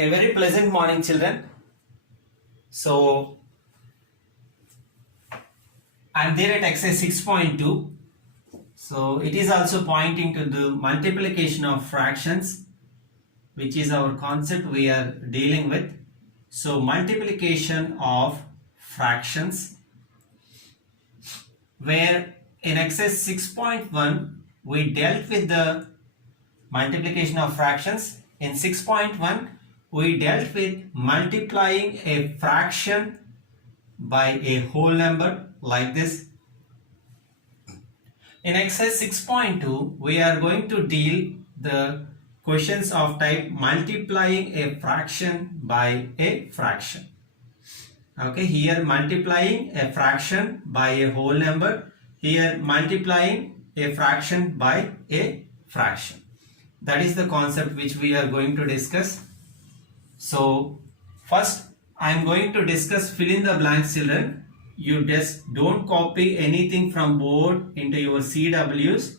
A very pleasant morning, children. So, I'm there at exercise 6.2. So, it is also pointing to the multiplication of fractions, which is our concept we are dealing with. So, multiplication of fractions, where in exercise 6.1 we dealt with the multiplication of fractions. In 6.1 we dealt with multiplying a fraction by a whole number like this. In exercise 6.2 we are going to deal the questions of type multiplying a fraction by a fraction. Okay, here multiplying a fraction by a whole number, here multiplying a fraction by a fraction. That is the concept which we are going to discuss. So first I am going to discuss fill in the blanks, children. You just don't copy anything from board into your CWs,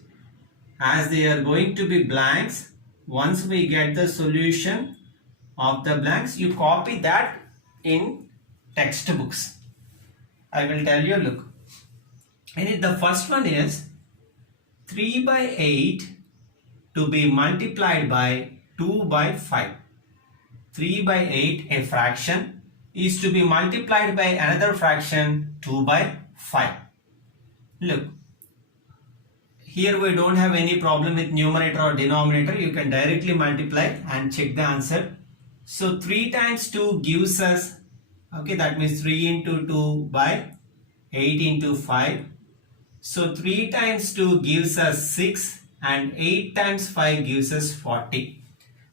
as they are going to be blanks. Once we get the solution of the blanks, you copy that in textbooks. I will tell you, look. And the first one is 3 by 8 to be multiplied by 2 by 5. 3 by 8, a fraction, is to be multiplied by another fraction 2 by 5. Look, here we don't have any problem with numerator or denominator. You can directly multiply and check the answer. So 3 times 2 gives us, okay, that means 3 into 2 by 8 into 5. So 3 times 2 gives us 6 and 8 times 5 gives us 40.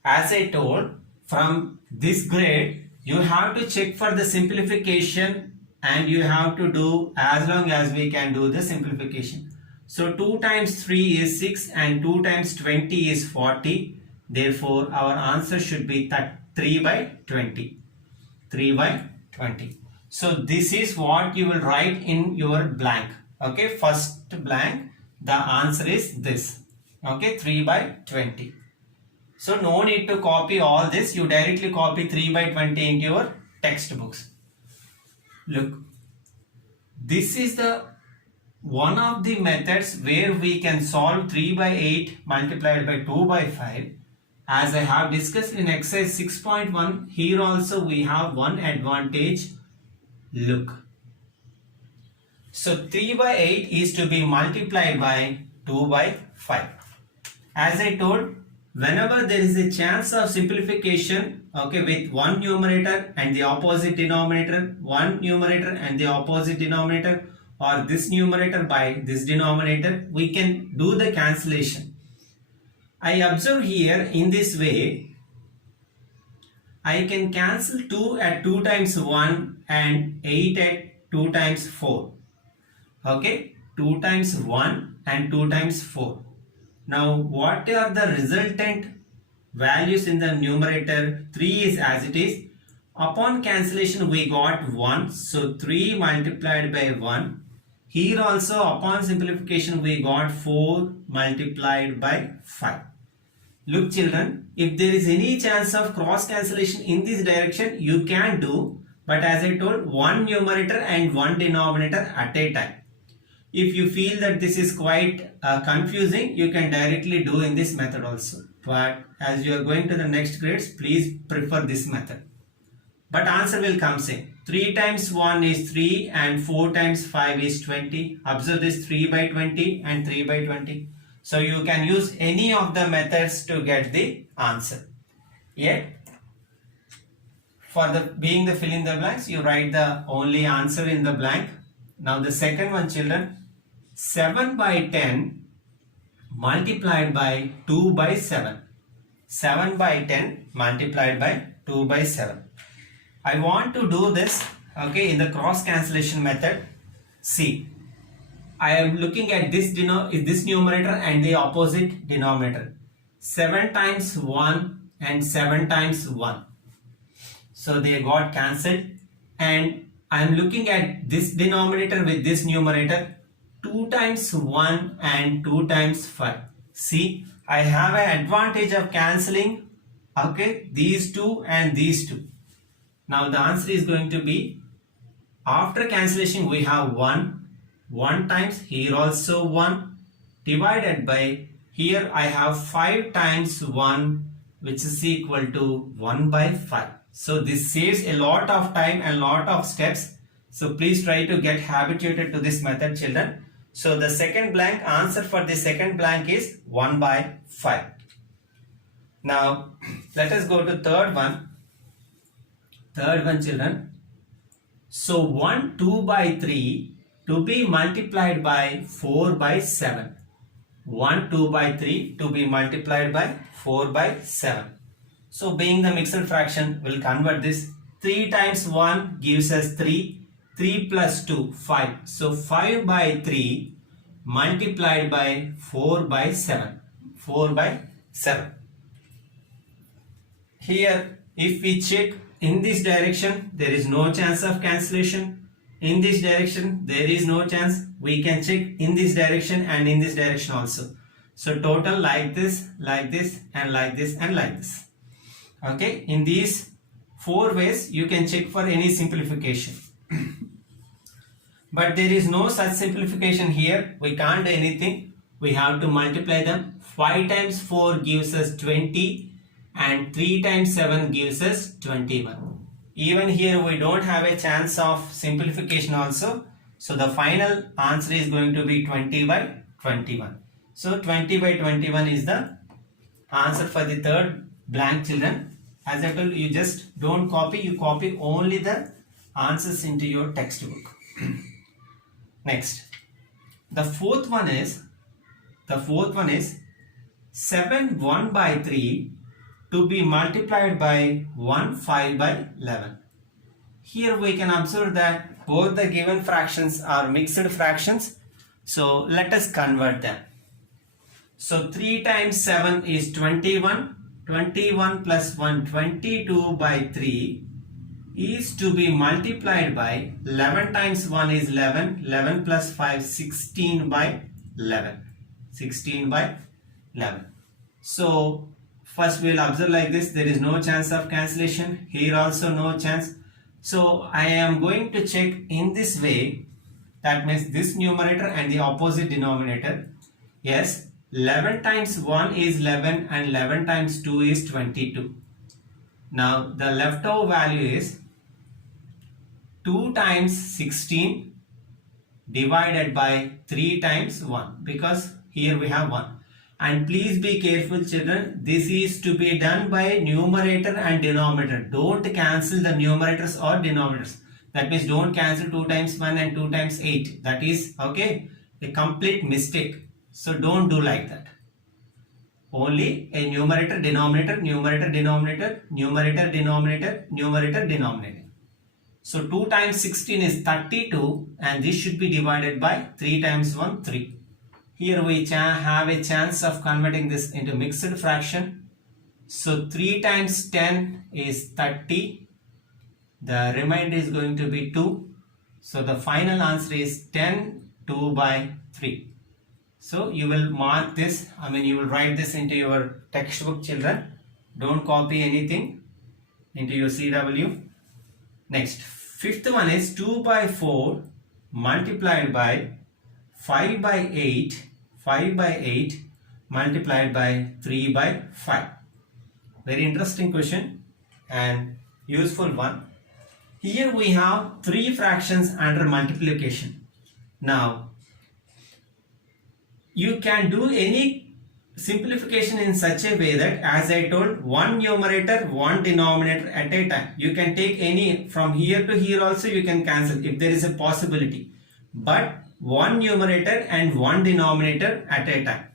As I told, from this grade you have to check for the simplification and you have to do as long as we can do the simplification. So 2 times 3 is 6 and 2 times 20 is 40. Therefore our answer should be 3 by 20. 3 by 20. So this is what you will write in your blank. Okay, first blank, the answer is this. Okay, 3 by 20. So no need to copy all this. You directly copy 3 by 20 into your textbooks. Look, this is the one of the methods where we can solve 3 by 8 multiplied by 2 by 5. As I have discussed in exercise 6.1, here also we have one advantage. Look. So 3 by 8 is to be multiplied by 2 by 5. As I told, whenever there is a chance of simplification, okay, with one numerator and the opposite denominator, one numerator and the opposite denominator, or this numerator by this denominator, we can do the cancellation. I observe here in this way, I can cancel 2 at 2 times 1 and 8 at 2 times 4. Okay, 2 times 1 and 2 times 4. Now what are the resultant values in the numerator? 3 is as it is. Upon cancellation we got 1. So 3 multiplied by 1. Here also upon simplification we got 4 multiplied by 5. Look, children, if there is any chance of cross cancellation in this direction, you can do. But as I told, one numerator and one denominator at a time. If you feel that this is quite confusing, you can directly do in this method also. But as you are going to the next grades, please prefer this method. But answer will come same. 3 times 1 is 3 and 4 times 5 is 20. Observe this 3 by 20 and 3 by 20. So you can use any of the methods to get the answer. Yet, for the being the fill in the blanks, you write the only answer in the blank. Now the second one, children, 7 by 10 multiplied by 2 by 7. 7 by 10 multiplied by 2 by 7. I want to do this, okay, in the cross cancellation method. See, I am looking at this numerator and the opposite denominator. 7 times 1 and 7 times 1. So they got cancelled, and I am looking at this denominator with this numerator. 2 times 1 and 2 times 5. See, I have an advantage of cancelling Okay, these two and these two. Now the answer is going to be, after cancellation we have 1 times, here also 1, divided by, here I have 5 times 1, which is equal to 1 by 5. So this saves a lot of time and lot of steps. So please try to get habituated to this method, children. So the second blank, answer for the second blank is 1 by 5. Now let us go to third one. Third one, children. So 1 2 by 3 to be multiplied by 4 by 7. 1 2 by 3 to be multiplied by 4 by 7. So being the mixed fraction, we'll convert this. 3 times 1 gives us 3. 3 plus 2, 5. So 5 by 3 multiplied by 4 by 7. 4 by 7. Here, if we check in this direction, there is no chance of cancellation. In this direction, there is no chance. We can check in this direction and in this direction also. So total like this, and like this, and like this. Okay, in these 4 ways, you can check for any simplification. But there is no such simplification here. We can't do anything. We have to multiply them. 5 times 4 gives us 20. And 3 times 7 gives us 21. Even here we don't have a chance of simplification also. So the final answer is going to be 20 by 21. So 20 by 21 is the answer for the third blank, children. As I told you, just don't copy. You copy only the answers into your textbook. Next, the fourth one is 7 1 by 3 to be multiplied by 1 5 by 11. Here we can observe that both the given fractions are mixed fractions. So let us convert them. So 3 times 7 is 21. 21 plus 1, 22 by 3 is to be multiplied by 11 times 1 is 11. 11 plus 5, 16 by 11. 16 by 11. So first we will observe like this, there is no chance of cancellation. Here also no chance. So I am going to check in this way. That means this numerator and the opposite denominator. Yes, 11 times 1 is 11 and 11 times 2 is 22. Now the leftover value is 2 times 16 divided by 3 times 1, because here we have 1. And please be careful, children, this is to be done by numerator and denominator. Don't cancel the numerators or denominators. That means don't cancel 2 times 1 and 2 times 8. That is, okay, a complete mistake. So don't do like that. Only a numerator, denominator, numerator, denominator, numerator, denominator, numerator, denominator. So 2 times 16 is 32 and this should be divided by 3 times 1, 3. Here we have a chance of converting this into mixed fraction. So 3 times 10 is 30. The remainder is going to be 2. So the final answer is 10, 2 by 3. So you will mark this, you will write this into your textbook, children. Don't copy anything into your CW. Next, fifth one is 2 by 4 multiplied by 5 by 8. 5 by 8 multiplied by 3 by 5. Very interesting question and useful one. Here we have 3 fractions under multiplication. Now, you can do any simplification in such a way that, as I told, one numerator, one denominator at a time. You can take any from here to here also, you can cancel if there is a possibility. But one numerator and one denominator at a time.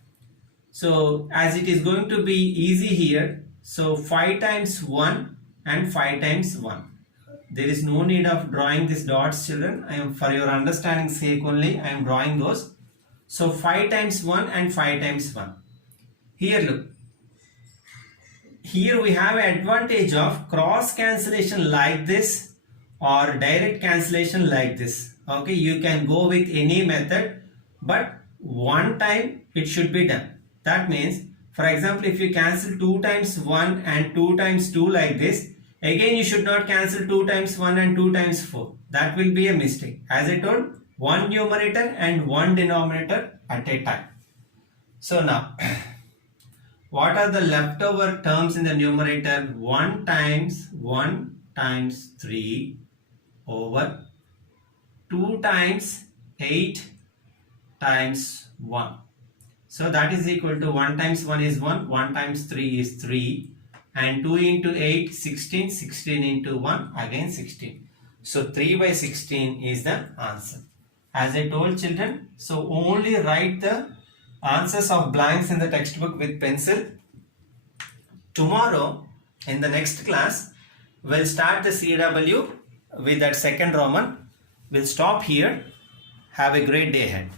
So as it is going to be easy here, so 5 times 1 and 5 times 1. There is no need of drawing these dots, children. I am, for your understanding sake only, I am drawing those. So 5 times 1 and 5 times 1. Here look. Here we have an advantage of cross cancellation like this or direct cancellation like this. Okay, you can go with any method, but one time it should be done. That means For example, if you cancel 2 times 1 and 2 times 2 like this, again you should not cancel 2 times 1 and 2 times 4. That will be a mistake. As I told, one numerator and one denominator at a time. So now, what are the leftover terms in the numerator? 1 times 3 over 2 times 8 times 1. So that is equal to 1 times 1 is 1, 1 times 3 is 3, and 2 into 8, 16, 16 into 1, again 16. So 3 by 16 is the answer. As I told children, so only write the answers of blanks in the textbook with pencil. Tomorrow, in the next class, we'll start the CW with that second Roman. We'll stop here. Have a great day ahead.